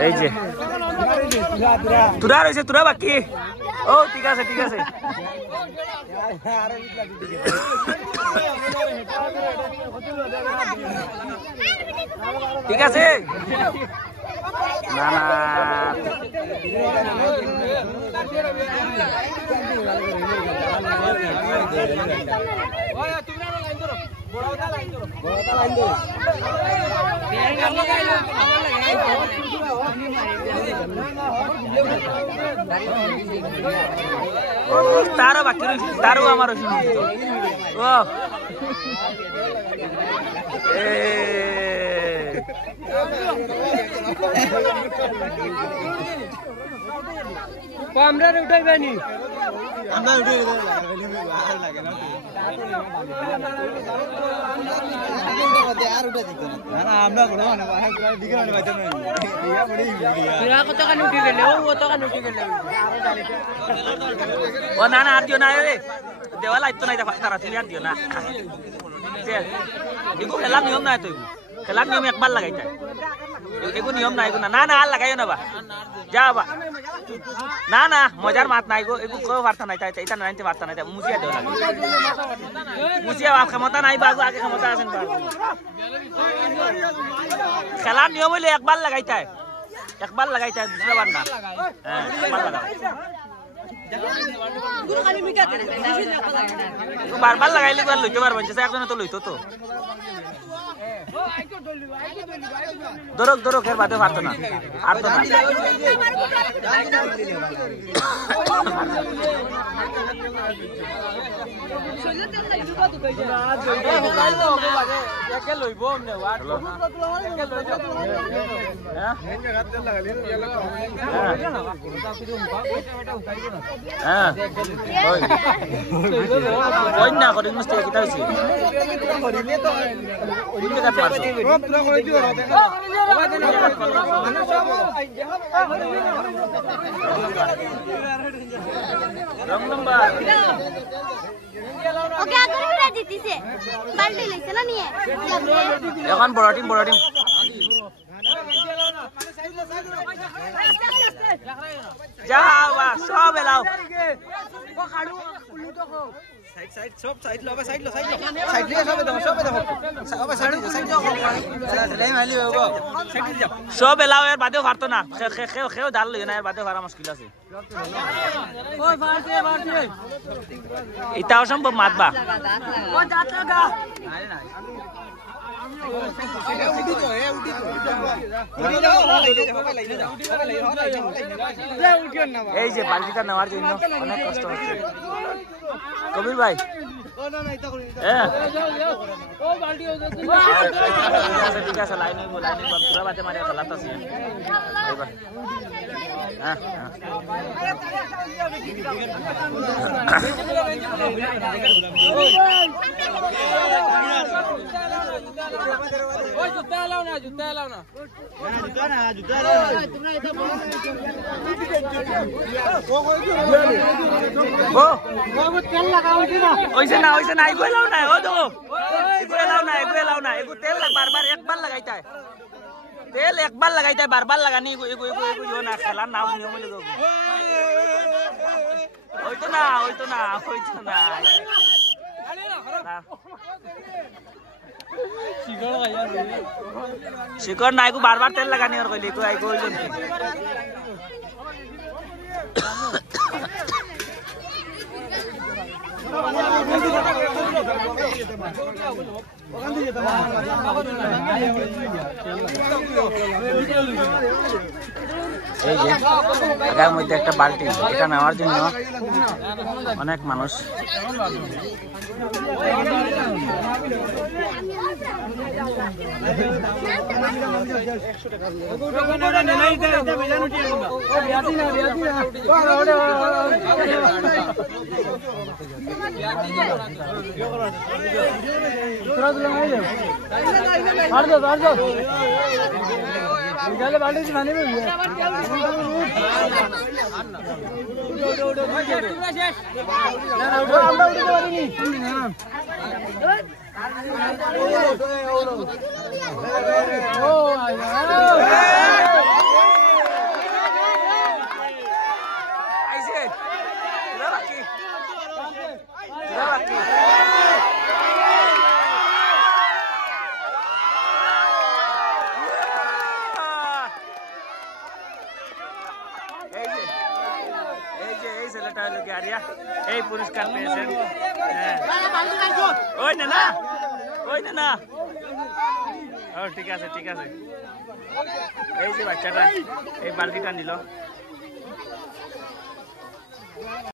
এই যে তুরা রয়েছে তুরা বাকি ও ঠিক আছে ঠিক আছে ঠিক আছে না না तारो बाकी तारो हमारो ओ আমরা উঠাইবানি আমরা উঠাই ভালো লাগে না আর উঠে দিত না আমরা বড় মানে দিকে মানে বাইতে না ইয়া বড়ি ইয়া কত কান উঠি গেলে ও তো কান উঠি গেলে ও না না আর দিও না রে দেওয়াল আইতো না তারা তুমি আর দিও না এগো খেলার নিয়ম নাই তো খেলার নিয়ম একবার লাগাইতে এগো নিয়ম নাই এগো না না আর লাগাইও না বা যা বা না না মজার মাত নাই গো এগো কো বার্তা নাই তাই এটা নাইতে বার্তা নাই মুছিয়া দেওয়া লাগে মুছিয়া আপ ক্ষমতা নাই বাগো আগে ক্ষমতা আছেন বা খেলার নিয়ম হইলে একবার লাগাইতে দুসরা বার না হ্যাঁ একবার লাগাও বারবার লাগাইলে বার লইতে পারবেন যে একজনে তো লইতো তো দরক এর বাদে পারতো না আর তো না না করি মিস্টেক কিতা হইছে রং নাম্বার ওকে আগে উড়া দিতেছে বালতি লইছে না নিয়ে এখন বড় টিম যা বা সব এলাও ও খাড়ু উল্লু তো কো সাইড সব সাইড লো সাইড লিয়ে সব দেখো সাইড মালি বাবা সাইড যাও সব এলাও এর বাদেও পারতো না খেও ডাল লই না এর বাদেও পারা মুশকিল আছে ওই ভারতে এটা অসম্ভব মাতবা ও দাঁত লাগা না এই যে বালতিটা নেওয়ার জন্য অনেক কষ্ট হচ্ছে কবির ভাই ঠিক আছে লাইন পুরা বাতে মারিয়া খেলাতে আছে জুতা এলাও না ওইসে না এগো এলাও না ও দেখো এগো এলাও না এগো তেল বারবার একবার লাগাইতে হয় তেল একবার লাগাইতে হয় বারবার লাগানি এগো না খেলার নাম নিয়ম হলে হইতো না শিকড় নাই গো বারবার তেল লাগানি আর কইলি তো আইগো হইল এই যে এটার মধ্যে একটা বালতি এটা নেওয়ার জন্য অনেক মানুষ निकाले बाल्टी से पानी में এই ছেলেটা হলো কি আরিয়া এই পুরস্কার পেয়েছেন ওই না ও ঠিক আছে এই যে বাচ্চাটা এই বালতিটা নিল